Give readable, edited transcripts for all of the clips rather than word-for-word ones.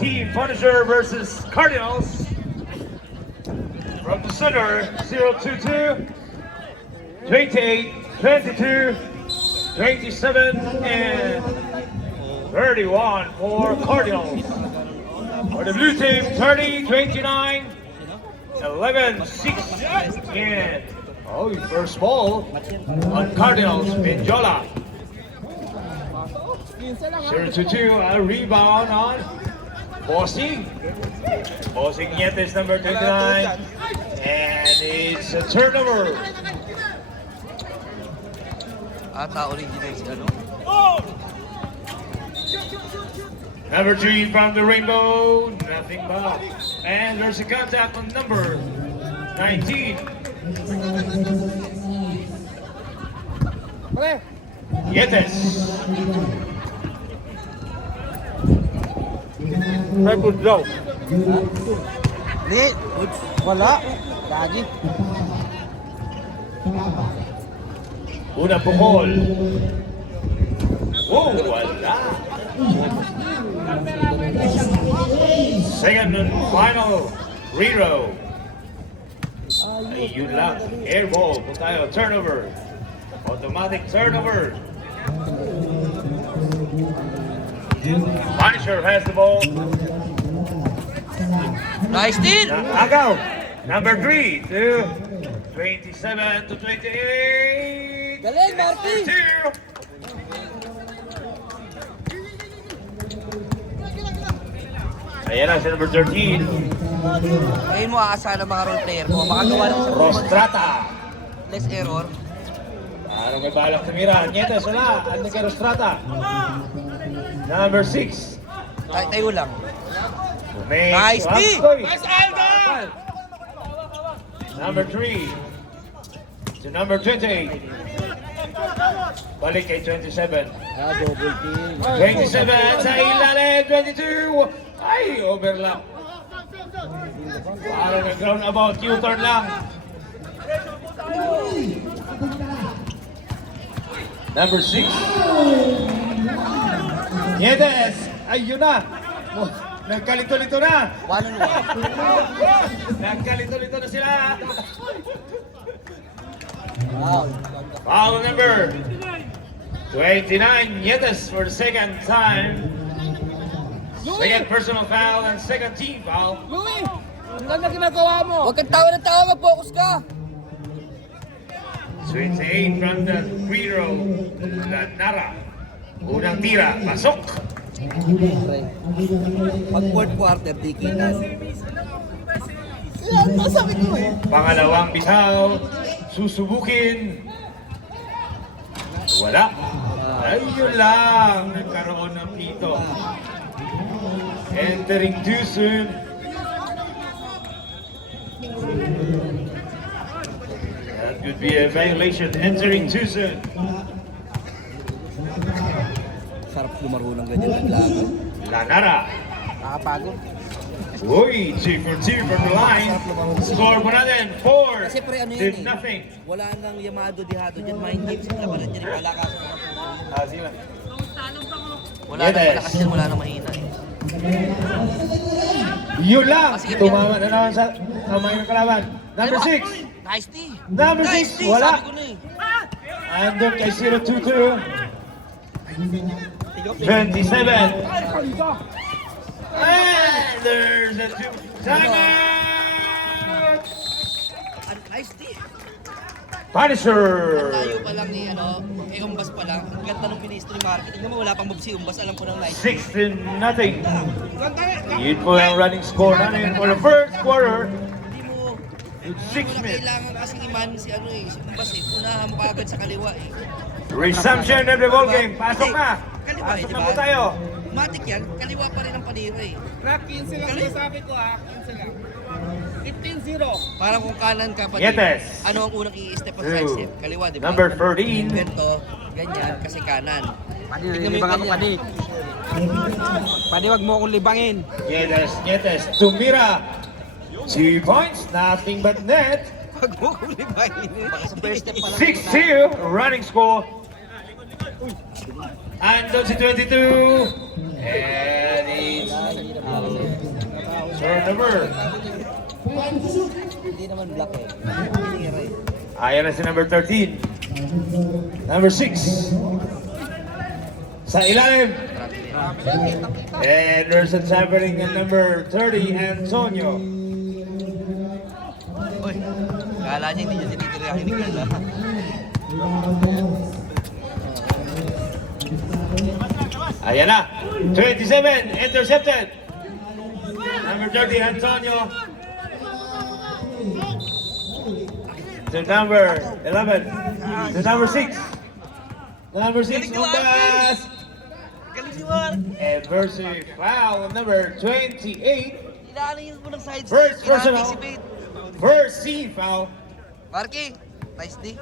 Team Punisher versus Cardinals. From the center, 0-2-2, 28, 22, 27, and 31 for Cardinals. For the blue team, 30, 29, 11, 6, and first ball on Cardinals, Benjola. 0-2-2, a rebound on Bossing. Bossing Nietes, number 29, and it's a turnover. Original si ano? Number 3 from the rainbow, nothing but. And there's a contact on number 19. Yetes. Good daw. Hindi. Wala. Lagi. Una pukol. Oh, wala. Second and final rerow. Ayun lang. Air ball. Kung tayo, turnover. Automatic turnover. Punisher has the ball. Nice steal. Agaw. Number 3 to 27 to 28. Galing, Marty. 2. Ayan na si number 13. Ngayon mo aasahan ang mga role player mo. Makagawa ng isang Rostrata. less error. Parang may balak tumira. Nietes, wala. Ano kay Rostrata? Number 6. Tayo lang. Nice D! Nice Aldo! Number 3 to number 28. Balik kay 27. Double team. 27 sa ilalim. 22. Ay, overlap. Parang nag-round about. U-turn lang. Number 6. Nietes. Ayun na. Nagkalito-lito na. 1-on-1. Nagkalito-lito na sila. Wow. Foul number 29. Nietes for the second time. Second personal foul and second team foul. Louie! Ang ganda ginagawa mo! Huwag kang tawa ng tawa, mag-focus ka. 28 from the free row. Lanara. Unang tira. Pasok. Pag fourth quarter, di kita. Pangalawang bitaw. Susubukin. Wala. Ayun lang. Nagkaroon ng pito. Entering too soon. That could be a violation. Entering too soon. Sarap lumaro ng ganyan naglago. Lanara. Nakapagod. Uy, 2 for 2 from the line. Score mo natin, 4 Kasi pre ano to yun eh. nothing. Wala nang Yamado Dihado dyan. Mind games sila pa rin dyan. Wala ka sa Sila. Wala nang malakas dyan. Wala nang mahina eh. Yun lang. Sige, Tumama na naman sa kamay ng kalaban. Number 6. Nice D. Number Nice 6, D. wala. Sabi ko na eh. Andun kay 0-2-2. 27. And there's a 2. Timeout! Nice D. Punisher. Tayo pa lang ni Umbas pa lang. Ang ganda ng pinis ni Marky. Tingnan mo, wala pang move si Umbas. Alam ko ng nice. 6 to nothing. Yun po ang running score natin for the first quarter. Hindi mo, 6 minutes. kailangan kasing iman si si Umbas eh. Unahan mo kagad sa kaliwa eh. Resumption of the ball game. Pasok na. Kaliwa eh, Pasok di na ba? po tayo. Matik yan, kaliwa pa rin ang panira eh. Rock, 15 lang sabi ko 15 lang. 15-0. Parang kung kanan ka pati, Yetes. ano ang unang i-step at side step? Kaliwa, di ba? Number 13. Ganito, ganyan, kasi kanan. Tingnan mo yung Libang ako, ganyan. Padi, wag mo akong libangin. Nietes. Tumira. 2 points. Nothing but net. Pag mo kung libahin. Baka sa first step pa lang. 6-2. Running score. And doon si 22. And it's number. Hindi naman black eh. Pinira eh. Ayan na si number 13. Number 6. Sa ilalim. And there's a traveling at number 30, Antonio. Uy, kala niya hindi niya tinitirahin ni Carla. Ayan na. 27, intercepted. Number 30, Antonio. To number 11. To number 6. Number 6, Lucas. Galing si Mark. Adversary foul on number 28. Inaanin yung unang side First step. personal. Ina-anticipate. First team foul. Marky, nice D.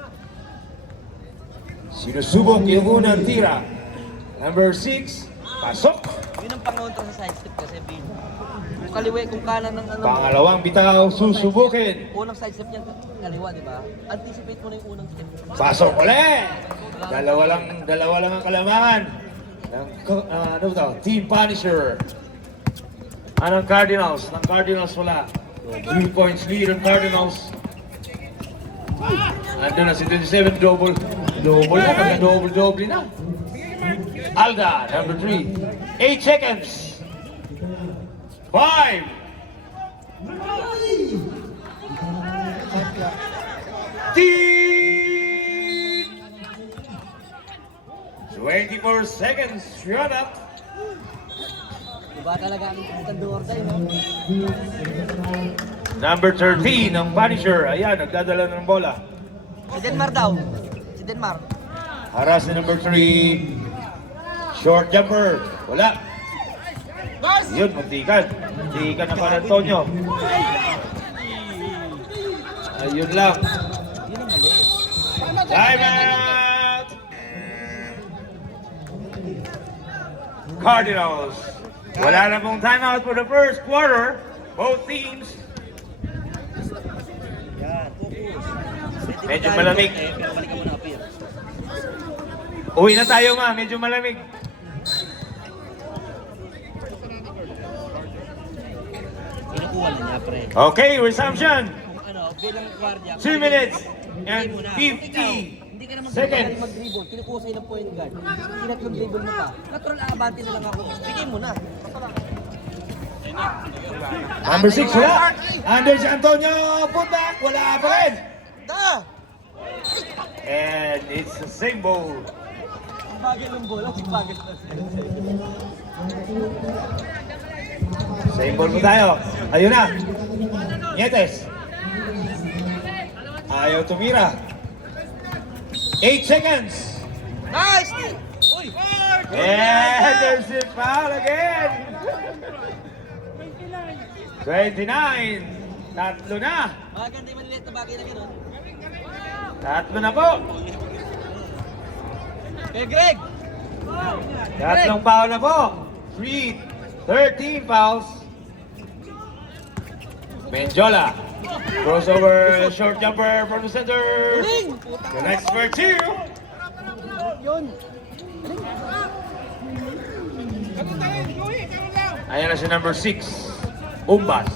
Sinusubok yung unang tira. Number 6, pasok. Yun ang pangontra sa side step kasi Bin. Kung kaliwa, kung kanan ng ano. Pangalawang bitaw susubukin. Unang side step niya, kaliwa, di ba? Anticipate mo na yung unang step. Pasok ulit. Dalawa lang ang kalamangan. Ano ba ito? Team Punisher. Anong Cardinals? Ng Cardinals wala. 2 points lead ng Cardinals. Nandun na si 27, double na, double na. Alda, number 3. 8 seconds. 5. 24 seconds, shut up. Diba talaga ang tandor tayo, no? Number 13 ng Punisher. Ayan, nagdadala ng bola. Si Denmar daw. Si Denmar. Haras ni number 3. Short jumper. Wala. Yun, muntikan. Muntikan na para Antonio. Ayun lang. Yun ang mali. Time out! Cardinals. Wala na pong timeout for the first quarter. Both teams. Yan, focus. Medyo malamig. Pero balik ka muna up here. Uwi na tayo ma, medyo malamig. Kinukuha na niya, pre. Okay, resumption. Kung ano, bilang guardia. 2 minutes and Hindi mo na. 50 Hindi ka naman seconds. mag-dribble. Kinukuha sa'yo ng point guard. Kinatlong dribble mo pa. Natural abante na lang ako. Bigay mo na. Number 6 wala. Anders Antonio, put back. Wala pa rin. Da! And it's the same ball. Ang bagay ng bola, ang bagay na Same ball po tayo. Ayun na. Nietes. Ayaw tumira. 8 seconds. Nice! Uy! And there's a foul again. 29. Tatlo na. Maganda yung maliliit na bagay na gano'n. Tatlo na po. Hey, Greg! Tatlong foul na po. 13 fouls. Menjola. Crossover, short jumper from the center. Galing! The next for 2. Yun! Ayan na si number 6. Umbas.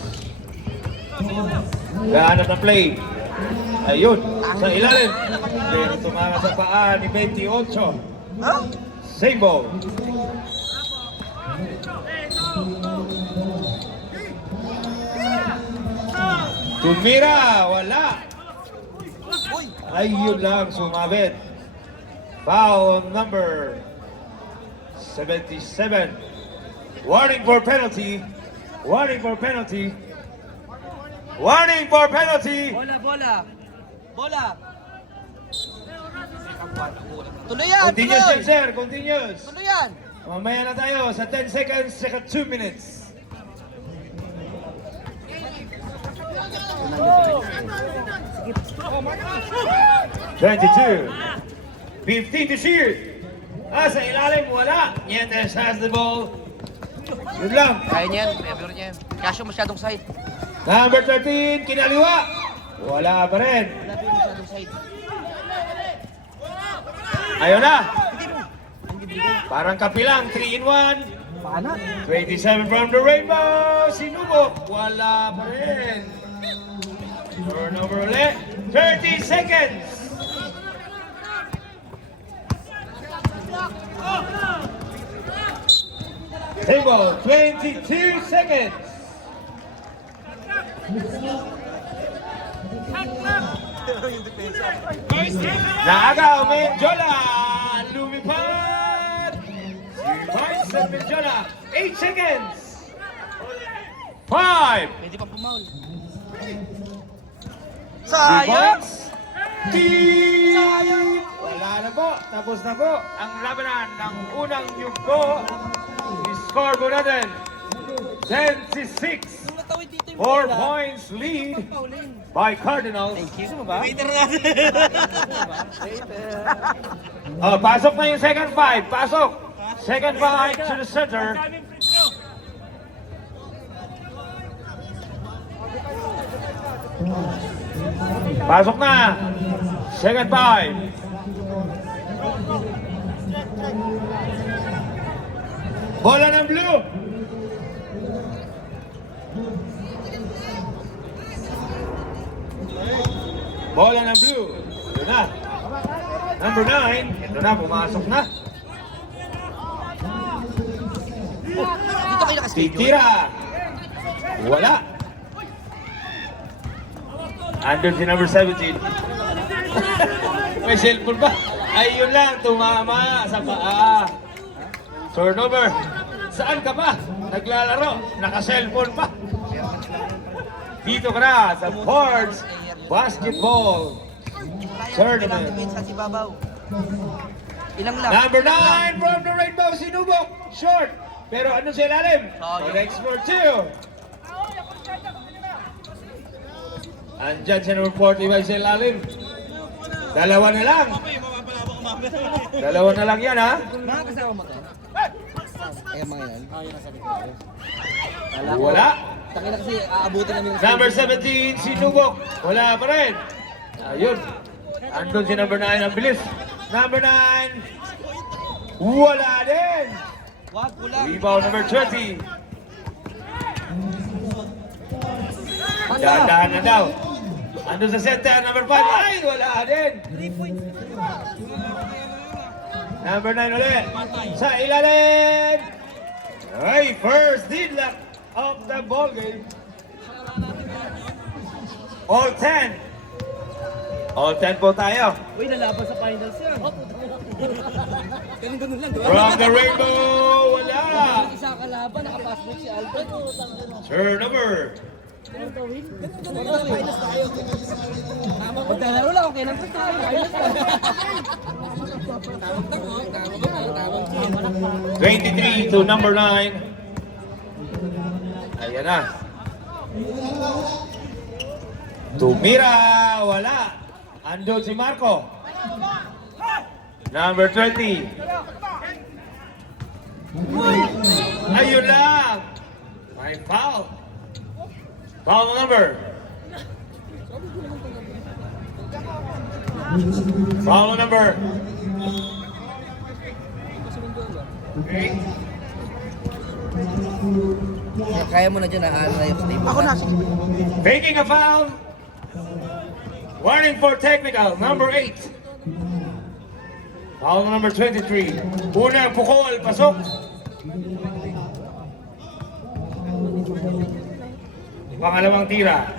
Gahanap na play. Ayun, sa ilalim. Pero tumama sa paa ni 28. Ha? Same ball. Tumira, wala. Uy! Ayun lang, sumabit. Foul number 77. Warning for penalty. Warning for penalty. Warning for penalty. Bola, bola! Bola! Tuloy yan! Continuous Tuloy! yan, sir. Continuous. Tuloy yan! Mamaya na tayo sa 10 seconds, saka 2 minutes. (22) 15 to shoot. Sa ilalim, wala. Nietes has the ball. Yun lang. Kaya niyan, ever niyan. Kasyo masyadong side. Number 13, kinaliwa. Wala pa rin. Wala pa yung masyadong side. Ayun na. Parang kapilang, 3-in-1. 27 from the Rainbow. Sinubok. Wala pa rin. Turnover ulit. 30 seconds. Table, 22 seconds. Naagaw, Menjola. Lumipad. Si Vincent Menjola. 8 seconds. 5. Pwede pa pumaul. Sayang! Sayang! Wala na po. Tapos na po ang labanan ng unang yugto. I-score po natin. 10-6. 4 points lead by Cardinals. Waiter natin. Oh, pasok na yung second five. Pasok. Second five to the center. Pasok na. Second five. Bola ng blue. Bola ng blue. Ito na. Number 9. Ito na, pumasok na. Dito kayo nakaschedule. Titira. Wala. Andun si number 17. May cellphone ba? Ay, yun lang. Tumama sa paa. Turnover. Saan ka ba? Naglalaro. Naka-cellphone pa. Dito ka na sa Fords Basketball Tournament. Si Babaw. Ilang lang? Number 9 from the Rainbow, Sinubok. Short. Pero ano sa ilalim? Next for 2. Andyan sa number 45 sa ilalim. Dalawa na lang. Dalawa na lang yan, ha? Mga kasama mo ka? Ayan mga yan. Wala. Tangina kasi aabutin namin. Number 17, Sinubok. Wala pa rin. Ayun. Andun si number 9, ang bilis. Number 9. Wala din. Wag, kulang. Rebound number 20. Dahan-dahan na daw. Andun sa center, number 5. Ay, wala din. Number 9 ulit. Sa ilalim. Ay, first deadlock of the ball game. All 10. All 10 po tayo. Uy, nalaban sa finals yan. Ganun lang, diba? From the Rainbow, wala. Isa kalaban, nakapasok si Albert. Turnover. Finals tayo. Maglalaro lang, okay lang tayo. Finals tayo. 23 to number 9. Ayan na. Tumira, wala. Andun si Marco. Number 20. Ayun lang. May foul. Foul number. Foul number. Okay. Kaya mo na dyan, ayos na yung ako na. Making a foul. Warning for technical, number 8. Foul number 23. Una, pukol, pasok. Pangalawang tira.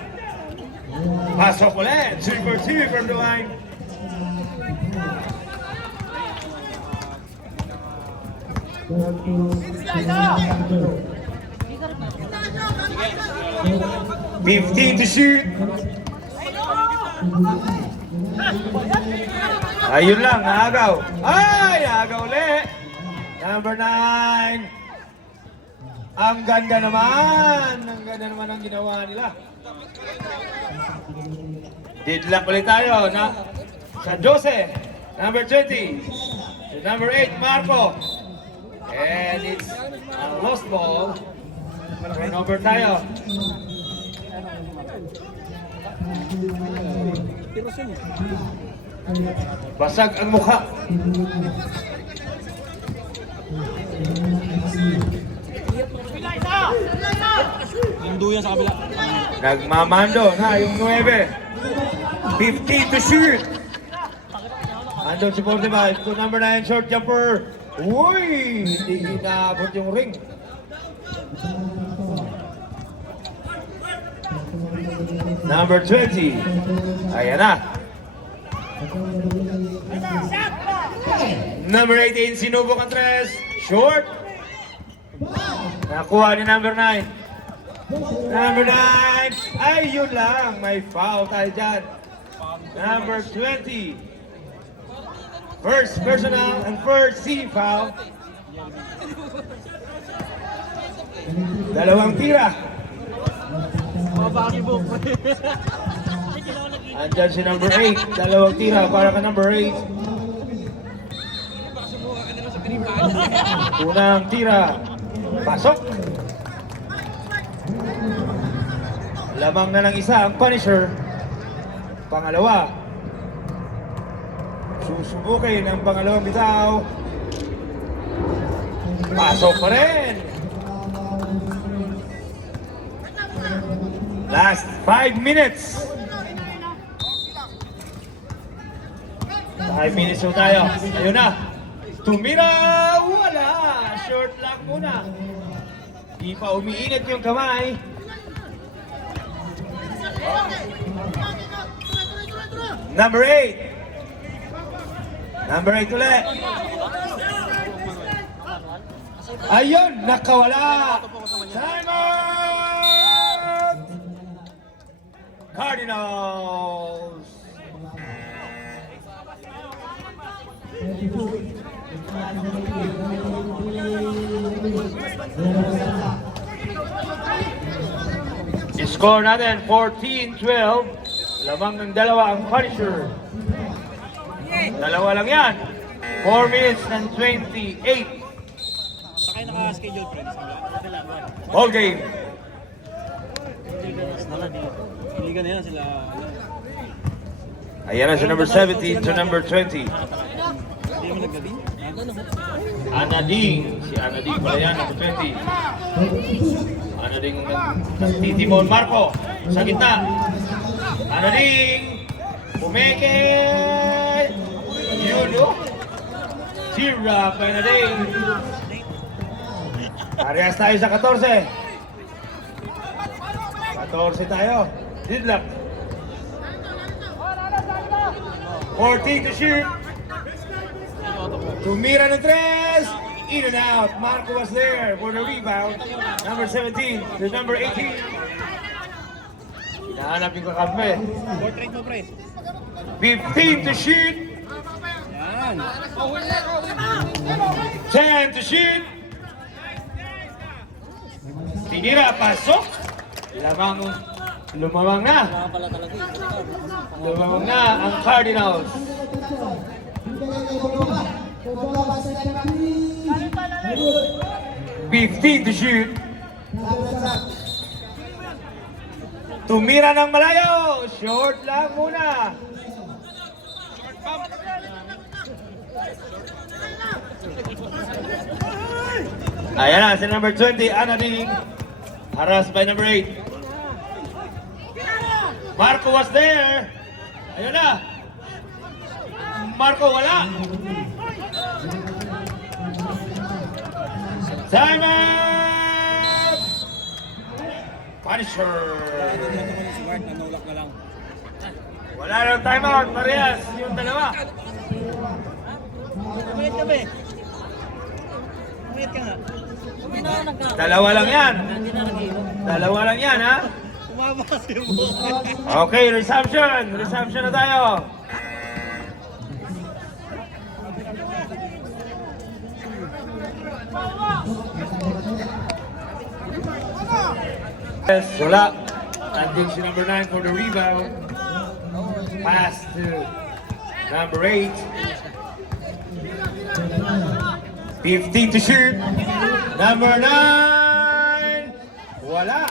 Pasok ulit. 2 for 2 from the line. $15 to shoot. Ayun lang, naagaw. Ay, naagaw ulit. Number 9. Ang ganda naman. Ang ganda naman ang ginawa nila. Deadlock ulit tayo na sa 12. Number 20. To number 8, Marco. And it's a lost ball. Turnover tayo. Basag ang mukha. Sundo yan sa kabila. Nagmamando na yung 9. 15 to shoot. Andun si 45 to number 9, short jumper. Uy! Hindi inaabot yung ring. Number 20. Ayan na. Number 18, sinubok ang tres. Short. Nakuha ni number 9. Number 9. Ay, yun lang. May foul tayo dyan. Number 20. First personal and first team foul. Dalawang tira. Andyan si number 8. Dalawang tira para ka number 8. Unang tira. Pasok. Lamang na lang isa ang Punisher. Pangalawa. Susubukin ang pangalawang bitaw. Pasok pa rin. Last 5 minutes. 5 minutes na tayo. Ayun na. Tumira! Wala! Short lang muna. Di pa umiinit yung kamay. Number 8. Number 8 ulit. Ayun! Nakawala! Time out! Cardinals! Score natin 14-12. Lamang ng dalawa ang Punisher. Dalawa lang yan. 4 minutes and 28. Sa kayo naka-schedule, friends. Ball game. Hindi na yan sila. Ayan na si number 17 to number 20. Hindi mo naggabi? Anading. Si Anading pala yan, number 20. Anading nagtitimon Marco. Sa gitna. Anading. Pumeke. Yun o. Tira pa Anading. Parehas tayo sa 14. 14 tayo. Didlock. 14 to shoot. Tumira ng tres. In and out. Marco was there for the rebound. Number 17 to number 18. Hinahanap yung kakampi. Portrait mo, pre. 15 to shoot. Yan. 10 to shoot. Tinira, pasok. Lumamang na. Lumamang na ang Cardinals. 15 to shoot. Tumira ng malayo. Short lang muna. Ayan na, si number 20, Anading. Harassed by number 8. Marco was there. Ayun na. Marco wala. Time out! Punisher. Si Ward, nanulak na lang. Wala lang time out, Marias. Yung dalawa. Umayat ka ba eh? Umayat ka nga. Dalawa lang yan. Dalawa lang yan, ha? Umaba kasi mo. Okay, resumption. Resumption na tayo. Yes, wala. Andun si number 9 for the rebound. Pass to number 8. 15 to shoot. Number 9. Wala.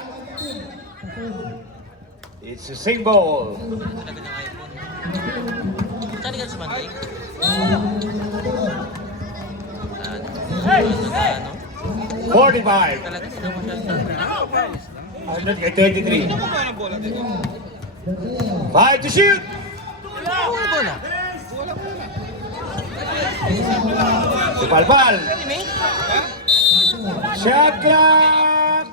It's the same ball. Saan ka sa Monday? 45. Ano kay 23. Ano ba ang bola dito? 5 to shoot! Ano bola? Si Palpal. Ha? Shot clock!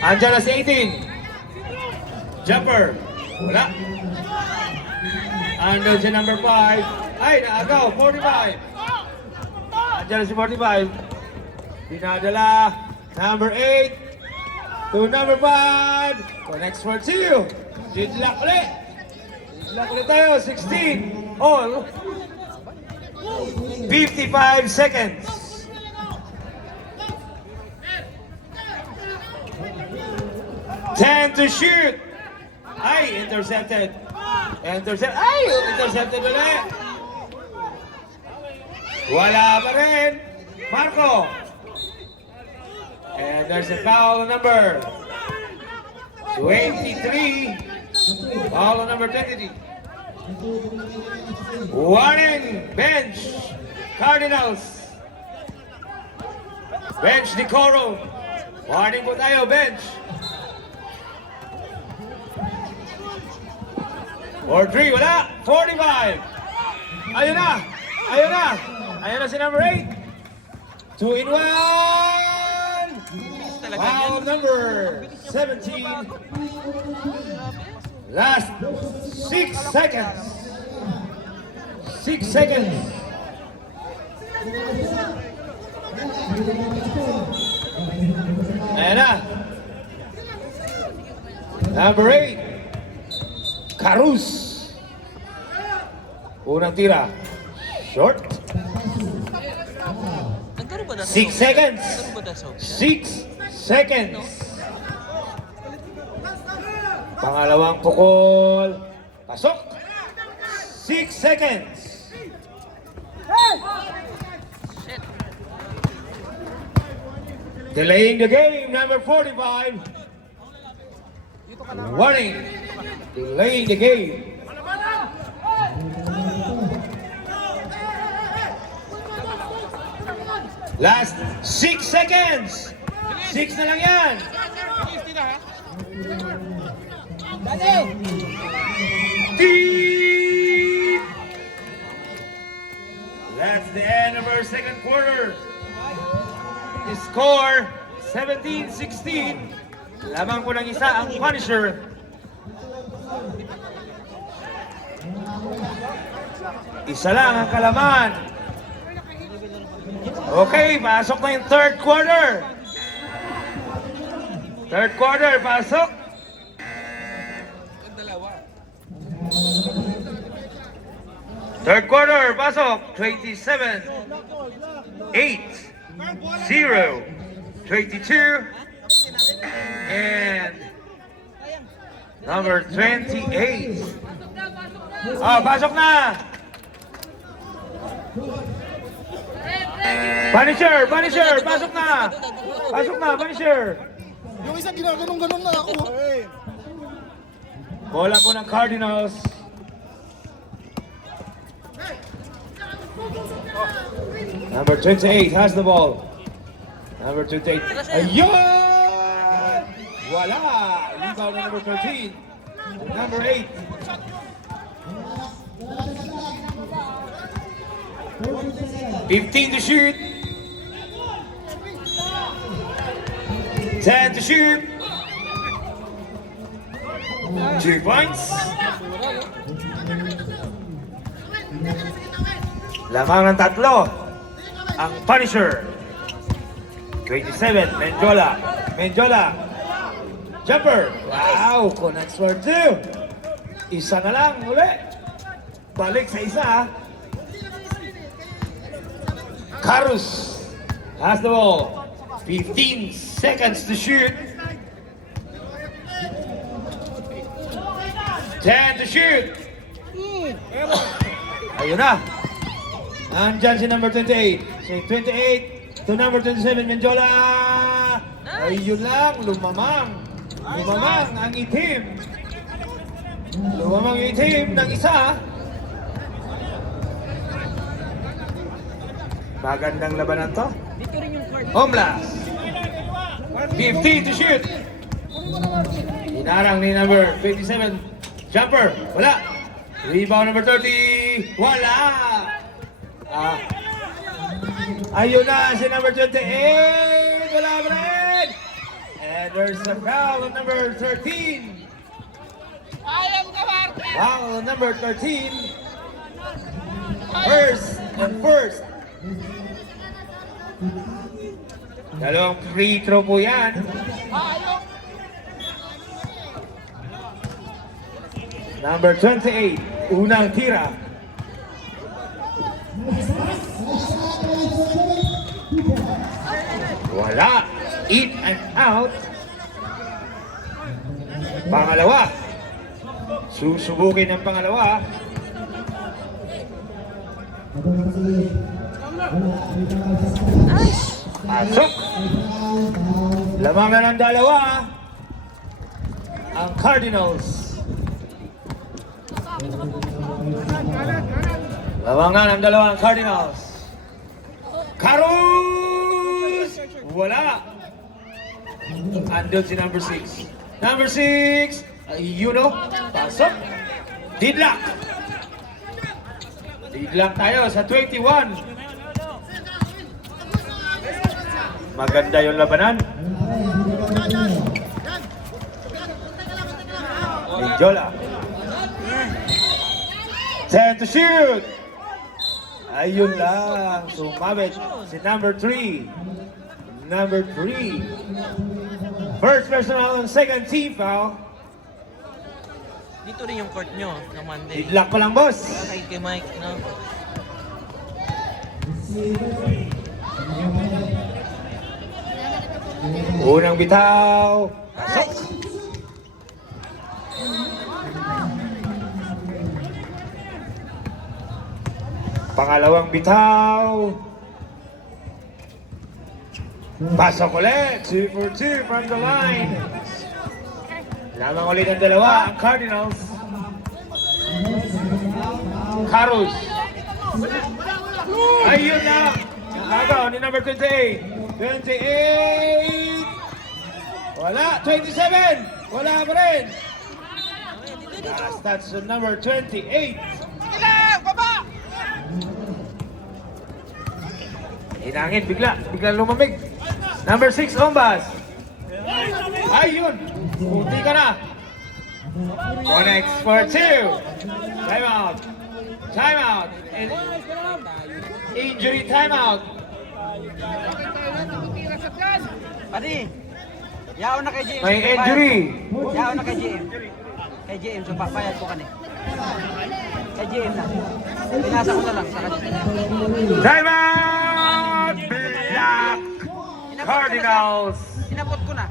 Andiyan na si 18. Jumper. Wala. Andun si number 5. Ay, naagaw. 45. Andiyan na si 45. Dinadala. Number 8. To number 5. Connects for 2. Didlock ulit. Didlock ulit tayo. 16. All. 55 seconds. 10 to shoot. Ay, intercepted. Ay, intercepted ulit. Wala pa rin. Marco. And there's a foul number 23. Foul number 23. Warning, bench. Cardinals. Bench decorum. Warning po tayo, bench. Or 3, wala. 45. Ayun na. Ayun na. Ayun na si number 8. 2 in 1. Foul number 17. Last 6 seconds. 6 seconds. Ayan na. Number 8. Carus. Unang tira. Short. Nagkaroon ba na? 6 seconds. Nagkaroon ba na? 6 seconds. Pangalawang pukol. Pasok. 6 seconds. Delaying the game, number 45. Warning. Delaying the game. Last 6 seconds. 6 na lang yan. 50 na ha? Team! That's the end of our second quarter. The score, 17-16. Lamang po ng isa ang Punisher. Isa lang ang kalaman. Okay, pasok na yung third quarter. Third quarter, pasok. Third quarter, pasok. 27, 8, 0, 22, and number 28. Pasok na! Punisher! Punisher! Pasok na! Pasok na, Punisher! Yung isa ginaganon-ganon na ako. Bola po ng Cardinals. Number 28 has the ball. Number 28. Ayun! Wala! Rebound ng number 13. Number 8. $15 to shoot. 10 to shoot. 2 points. Lamang ng tatlo. Ang Punisher. 27, Menjola. Menjola. Jumper. Wow, connects for 2. Isa na lang uli. Balik sa isa. Carus has the ball. 15 seconds to shoot. 10 to shoot. Ayun na. Andyan si number 28. Si 28 to number 27, Menjola. Ayun lang, lumamang. Lumamang ang itim. Lumamang ang itim ng isa. Magandang labanan to. Dito rin yung card. Homelas. 50 to shoot. Inarang ni number 27. Jumper. Wala. Rebound number 30. Wala. Ayun na si number 28. Wala pa rin. And there's a foul on number 13. Foul on number 13. First. Dalawang free throw po yan. Number 28, unang tira. Wala. In and out. Pangalawa. Susubukin ng pangalawa. Pasok. Lamang na ng dalawa. Ang Cardinals. Lamang na ng dalawa ang Cardinals. Carus! Wala. Andun si number 6. Number 6. Pasok. Didlock. Didlock tayo sa 21. Maganda yung labanan. Jola. 10 to shoot. Ayun lang. Sumabit si number 3. Number 3. First personal and second team foul. Dito rin yung court nyo ng Monday. Didlock pa lang, boss. Kay Mike, no? Unang bitaw. Pasok. Pangalawang bitaw. Pasok ulit. 2 for 2 from the line. Lamang ulit ang dalawa, ang Cardinals. Carus. Ayun na. Agaw ni number 28. 28. Wala. 27. Wala pa rin. That's the number 28. Hinangin, bigla lumamig. Number 6, Ombas. Ayun. Puti ka na. Connects for 2. Timeout. Timeout. Injury timeout. Pati, yaon na kay JM. May injury. Yaon na kay JM. Kay JM, so bayad ko kani. Kay JM na. Pinasa ko na lang sa kanya. Timeout. Black Cardinals. Sinapot ko na.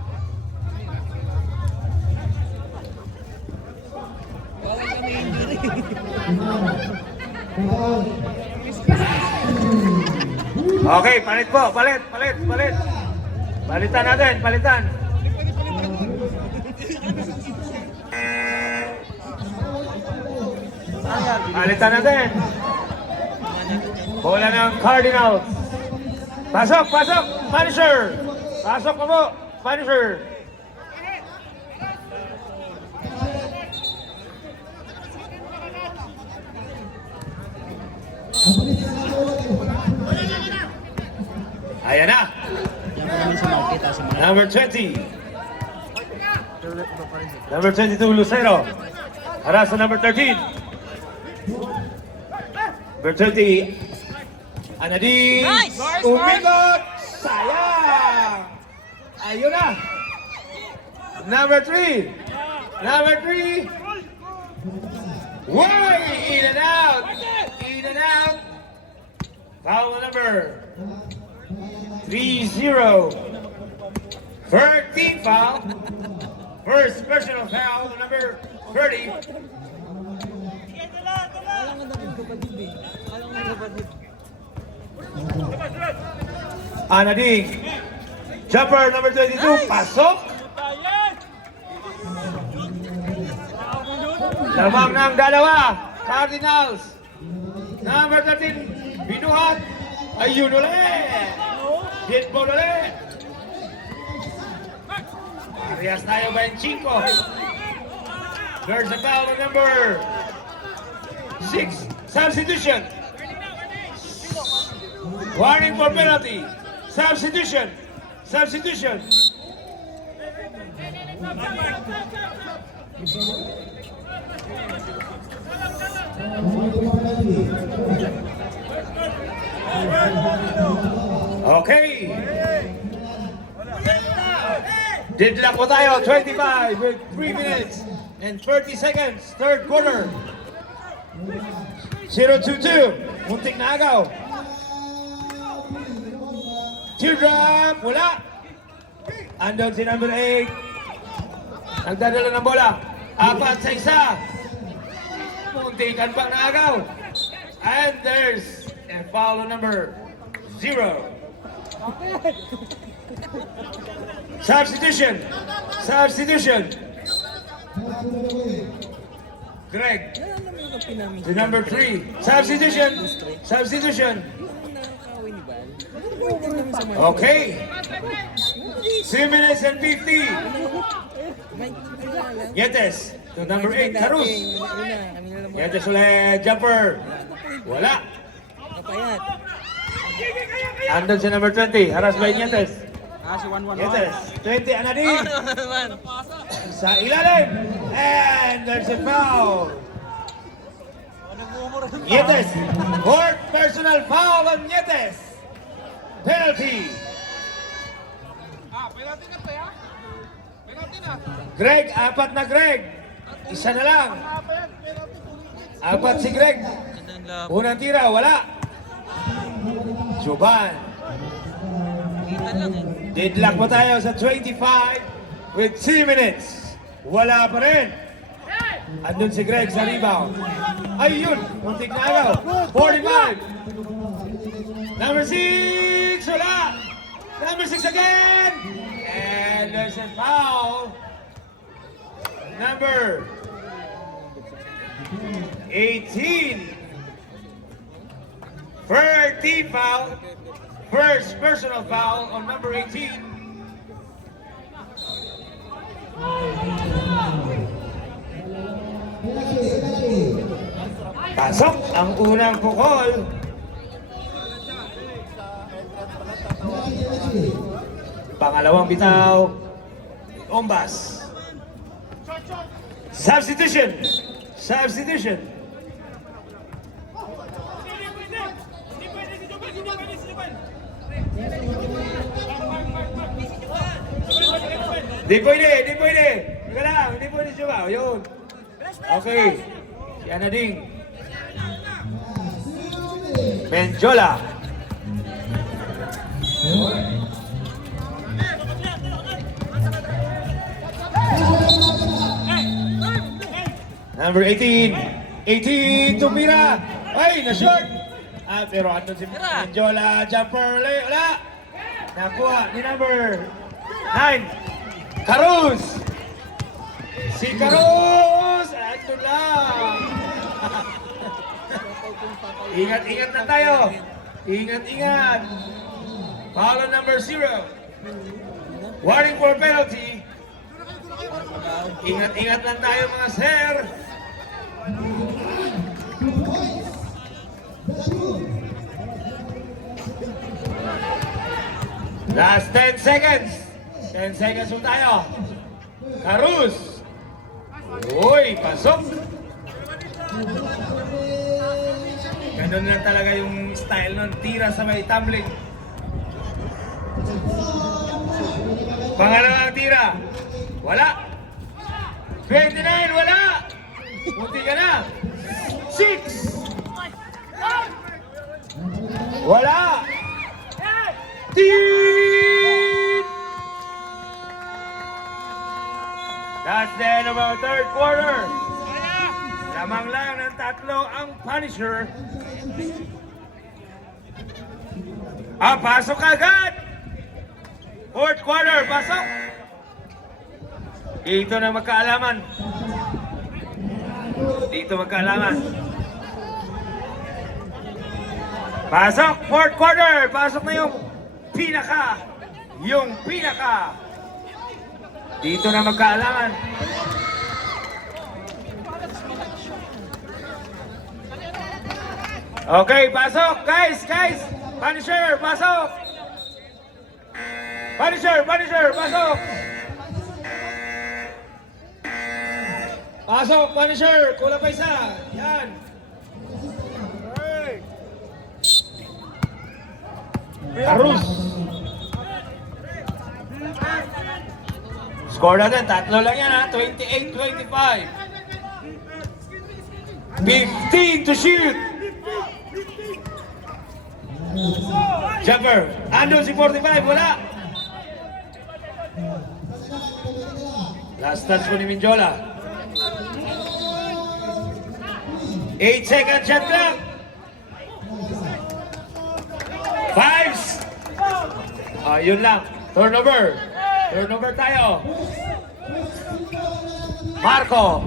Okay, palit po. Palit. Palitan natin, palitan. Palitan natin. Bola ng Cardinals. Pasok. Punisher. Pasok mo po. Punisher. Ayan na. Number 20. Number 22, Lucero. Harasa number 13. Number 20. Anadin. Nice! Umikot. Sayang. Ayun na. Number 3. Number 3. Why? In and out. Foul number 30. 13 foul. First personal foul, number 30. Anading. Jumper number 22. Pasok. Lamang ng dalawa. Cardinals. Number 13. Binuhat. Ayun ulit! Hit ball ulit! Parehas tayo 25. There's a foul on number 6. Substitution. Warning for penalty. Substitution. Substitution. Okay. Deadlock po tayo. 25 with 3 minutes and 30 seconds. Third quarter. 0-2-2. Muntik na agaw. Teardrop. Wala. Andun si number 8. Nagdadala ng bola. 4 sa isa. Muntikan pang naagaw. And there's a foul on number 0. Substitution. Substitution. Greg. To number 3. Substitution. Substitution. Okay. 2 minutes and 50. Yetes. To number 8. Carus. Yetes ulit. Jumper. Wala. Andun si number 20. Haras by Yetes. Si 1-1-1. Yetes. 20 Anading. Sa ilalim. And there's a foul. Yetes. Fourth personal foul on Yetes. Penalty. Penalty na to, ya? Penalty na. Greg, 4 na Greg. Isa na lang. 4 si Greg. Unang tira, wala. Juban. Deadlock pa tayo sa 25 with 3 minutes. Wala pa rin. Andun si Greg sa rebound. Ayun, muntik na agaw. 45. Number 6, wala. Number 6 again. And there's a foul. Number 18. 30 foul. First personal foul on number 18. Pasok ang unang pukol. Pangalawang bitaw. Ombas. Substitution. Substitution. Di pwede, di pwede. Teka lang, di pwede siya. Yun. Okay. Si Anading. Benjola. Number 18. 18, tumira. Ay, na-short. Pero andun si Benjola. Jumper ulit. Wala. Nakuha ni number 9. Carus! Si Carus! Andun lang! Ingat-ingat na tayo! Ingat-ingat! Foul on number 0. Warning for penalty. Ingat-ingat lang tayo mga sir! Last 10 seconds! 10 seconds po tayo. Carus. Uy, pasok. Ganun lang talaga yung style nun. Tira sa may tumbling. Pangalawang tira. Wala. 29, wala. Munti ka na. 6. Wala. That's the end of our third quarter. Lamang lang ng 3 ang Punisher. Pasok agad! Fourth quarter, pasok! Dito na magkaalaman. Dito magkaalaman. Pasok, fourth quarter. Pasok na yung pinaka. Dito na magkaalangan. Okay, pasok. Guys. Punisher, pasok. Punisher, pasok. Pasok, Punisher. Kulang pa isa. Yan. Carus. Score natin, tatlo lang yan ha, 28-25. 15 to shoot. Jumper, andun si 45, wala. Last touch po ni Minjola. 8 second shot clock. Fives. Yun lang. Turnover tayo. Marco.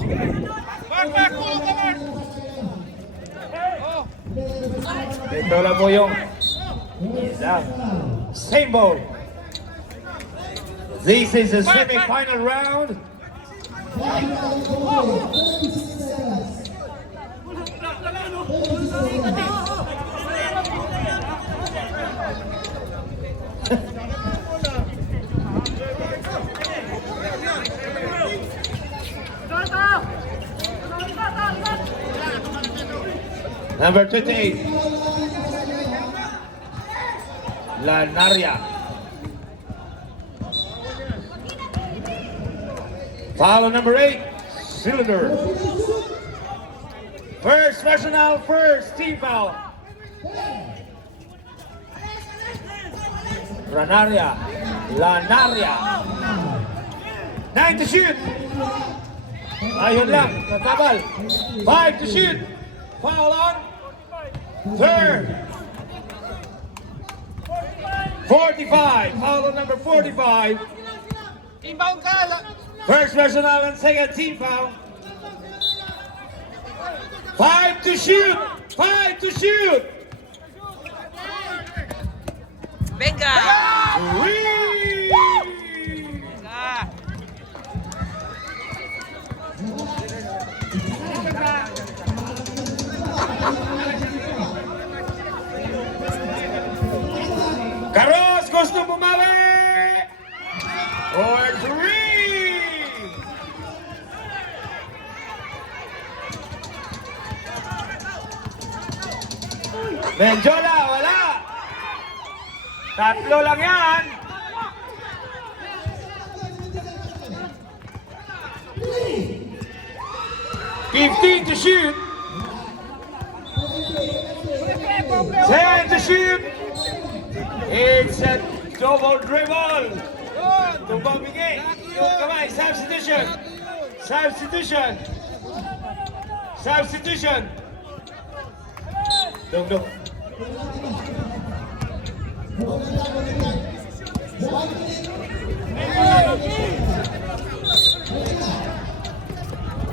Ito lang po yung same ball. This is the semi-final round. Number 28, Lanaria. Foul on number 8, Cylinder. First personal, first team foul. Lanaria. 9 to shoot. Ayun lang, natabal. 5 to shoot. Foul on third. 45. Foul on number 45. Inbound ka! First personal and second team foul. 5 to shoot. 5 to shoot. Venga! Whee! Venga! Carlos gusto bumawi! For three! Menjola, wala! Tatlo lang yan! $15 to shoot! 10 to shoot! It's a double dribble! Tumabingi! Yung kamay, substitution! Dong.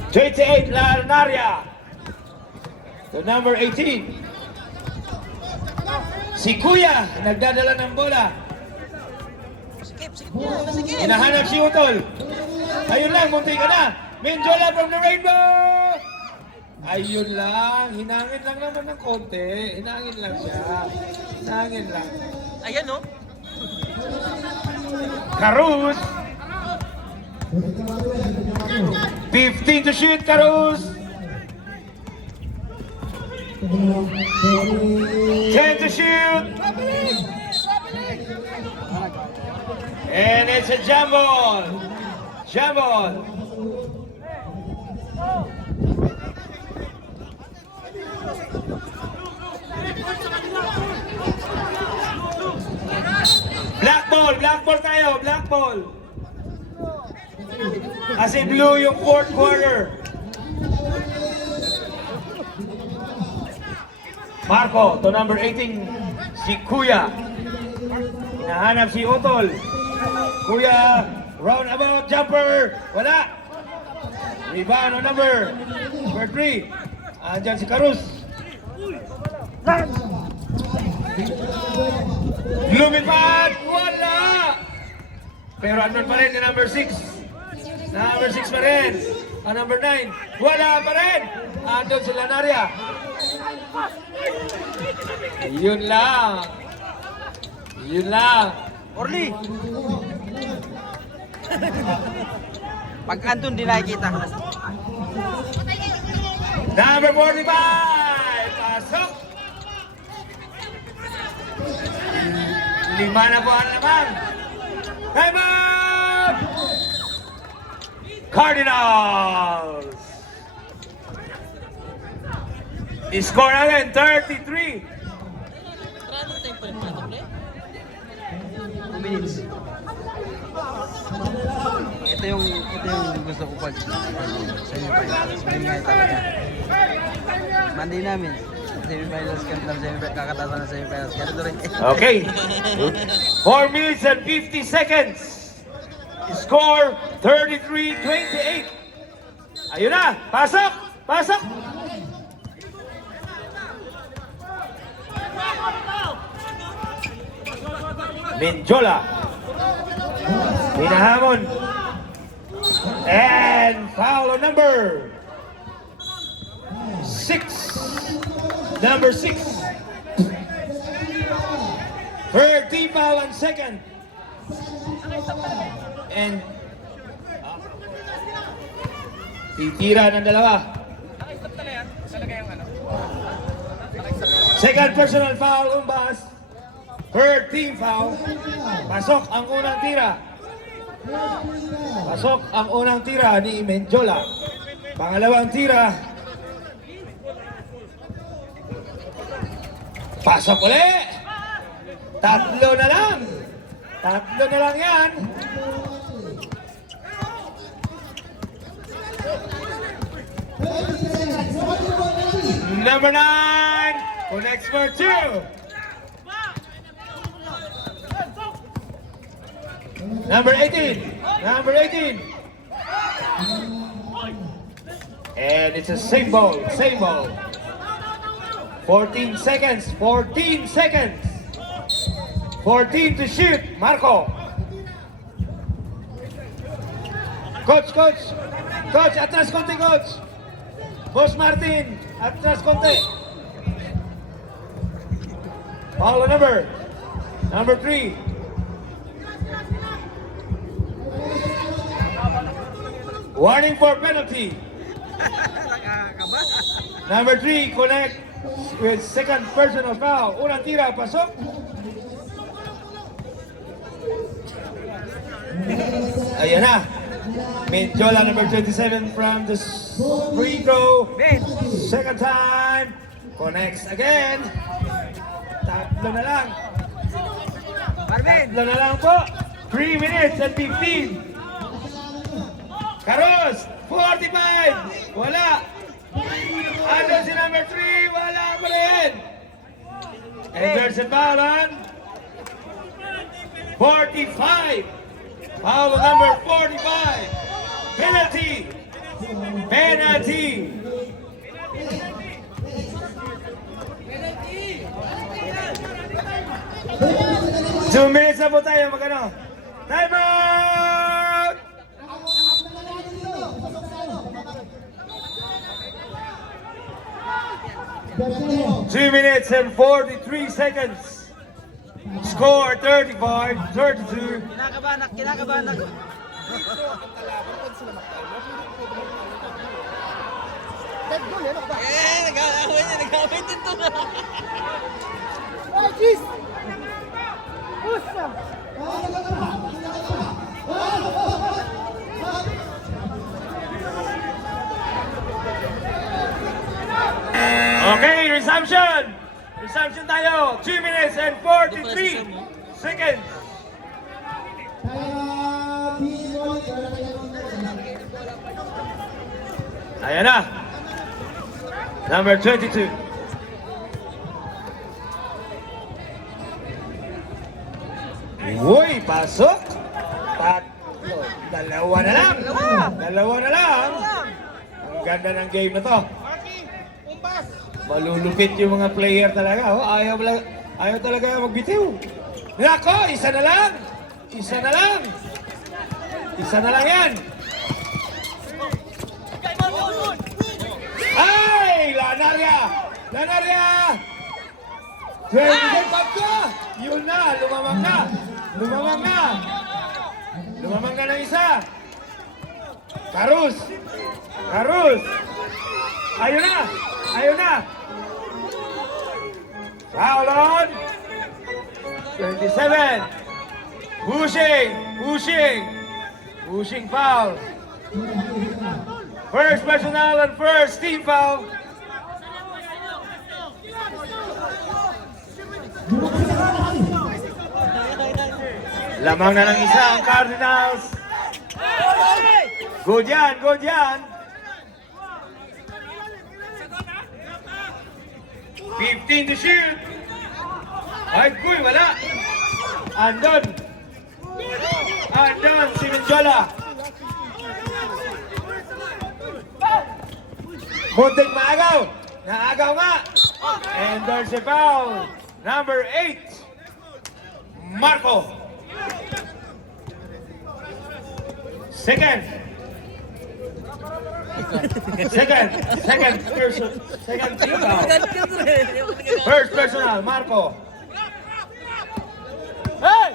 28 Lanaria to number 18. Si Kuya, nagdadala ng bola. Sikip niya, masikip. Hinahanap si Utol. Ayun lang, munti ka na. Menjola from the Rainbow! Ayun lang, hinangin lang naman ng konti. Hinangin lang siya. Hinangin lang. Ayan no? Carus! 15 to shoot, Carus! 10 to shoot! And it's a jump ball! Black ball tayo, black ball! Kasi blue yung fourth quarter. Marco to number 18, si Kuya. Hinahanap si Utol. Kuya, roundabout jumper. Wala. Rebound on number 3. Andyan si Carus. Lumipad! Wala! Pero andun pa rin ni number 6. Number 6 pa rin. Ang number 9. Wala pa rin! Andun si Lanaria. Yun lang. Yun lang. Orly! Pag andun di nakikita. Number 45! Pasok! 5 na po ang lamang. Time up! Cardinals! I-score natin, 33. 2 minutes. Ito yung gusto ko pag semifinals. Maingay talaga. Monday namin. Semifinals kami lang semifinals. Kakatasa na semifinals. Ganito rin. Okay. 4 minutes and 50 seconds. Score 33-28. Ayun na. Pasok! Pasok! Menjola. Hinahamon. And foul on number 6. Number 6. Third team foul on second. And titira ng dalawa. Second personal foul, Umbas. Third team foul. Pasok ang unang tira. Pasok ang unang tira ni Menjola. Pangalawang tira. Pasok ulit. Tatlo na lang. Tatlo na lang yan. Number 9 connects for 2. Number 18. Number 18. And it's a same ball. Same ball. 14 seconds. 14 seconds. 14 to shoot. Marco. Coach, coach. Coach, atras konti, coach. Boss Martin, atras konti. Foul number 3. Warning for penalty. Number 3, connect with second personal foul. Unang tira, pasok. Ayan na. Menjola, number 27 from the free throw. Second time. Connects again. Tatlo na lang. Tatlo na lang po. 3 minutes and 15. Caros, 45. Wala. Ano si number 3? Wala pa rin. And there's a foul on 45. Foul number 45. Penalty. Penalty. Two minutes na po tayo. Magano? Time out! Two minutes and 43 seconds. Score 35-32. Kinakabahan ako. Nag-away din to na. Okay, resumption! Resumption tayo. 2 minutes and 43 seconds. Ayan na. Number 22. Uy, pasok. Tatlo. Dalawa na lang. Dalawa na lang. Ang ganda ng game na to. Malulupit yung mga player talaga. Oh, Ayaw talaga magbitiw. Nako, isa na lang. Isa na lang. Isa na lang yan. Ay! Lanaria! Lanaria! 25 ka! Yun na, lumamang na. Lumamang na. Lumamang na ng isa. Karus! Karus! Ayun na! Ayun na! Foul on! 27! Pushing! Pushing! Pushing foul! First personal and first team foul! Lamang na ng isa ang Cardinals! Good yan! Good yan! 15 to shoot! Ay, kuy, wala! Andon! Andon, si Menjola! Muntik maagaw! Naagaw nga! And there's a foul! Number 8! Marco! Second! Second person, second team foul. First personal, Marco. Hey!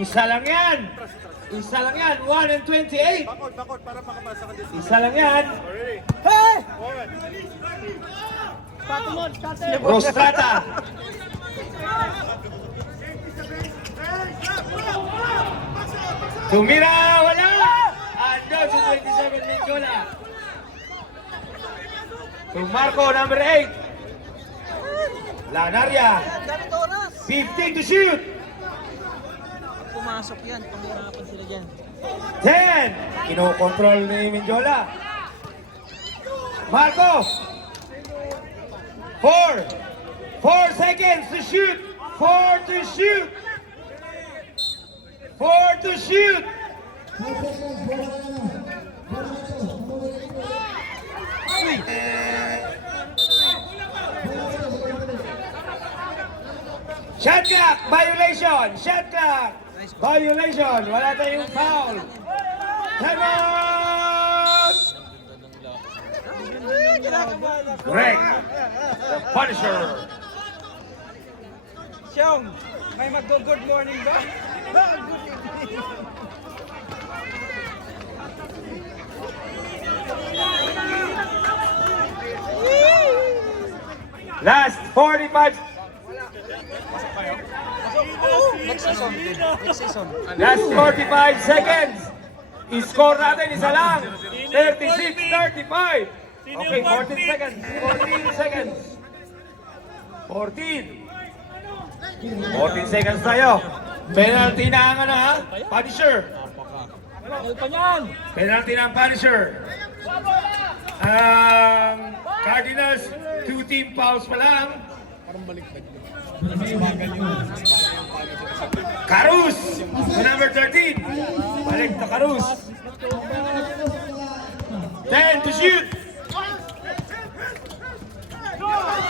Isa lang yan. Isa lang yan. 1 and 28. Bakod para makapasa ka dito. Isa lang yan. Hey! Rostrata. Tumira, wala. Andon si 27 Menjola. To Marco, number 8. Lanaria. Dami oras. 15 to shoot. Pumasok yan. Pangirapan sila dyan. 10. Kinokontrol ni Menjola. Marco. 4. 4 seconds to shoot. 4 to shoot. 4 to shoot. Shot clock violation. Shot clock violation. Wala tayong foul. Time out. Greg, the Punisher. Siyong, may mag-good morning ba? Last 45. Next season. Next season. Last 45 seconds. I-score natin isa lang. 36-35. Okay, 14 seconds. 14 seconds. 14. 14 seconds tayo. Penalty na ang ano ha? Punisher. Penalty na ang Punisher. Ang Cardinals, 2 team fouls pa lang. Carus, sa number 13. Balik na Carus. 10 to shoot.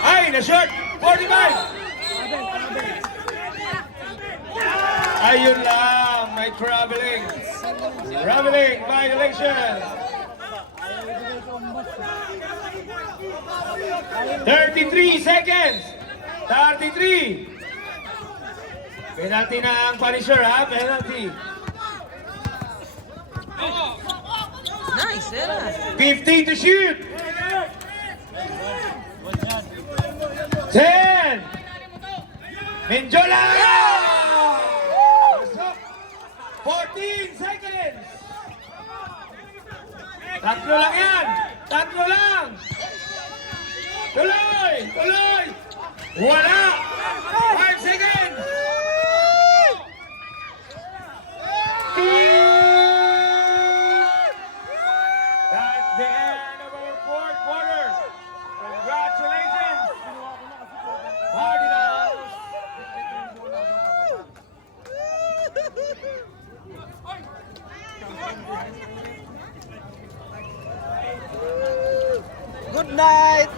Ay, na-short. 45. Ayun lang, may traveling. Traveling violation. 33 seconds. 33. Penalty na ang Punisher ha, penalty. Nice, era. 15 to shoot. 10. Menjola! 14 seconds. Tatlo lang yan. Tatlo lang. Tuloy! Tuloy! Wala! 5 seconds. That's the end of our fourth quarter. Congratulations, Cardinals. Good night.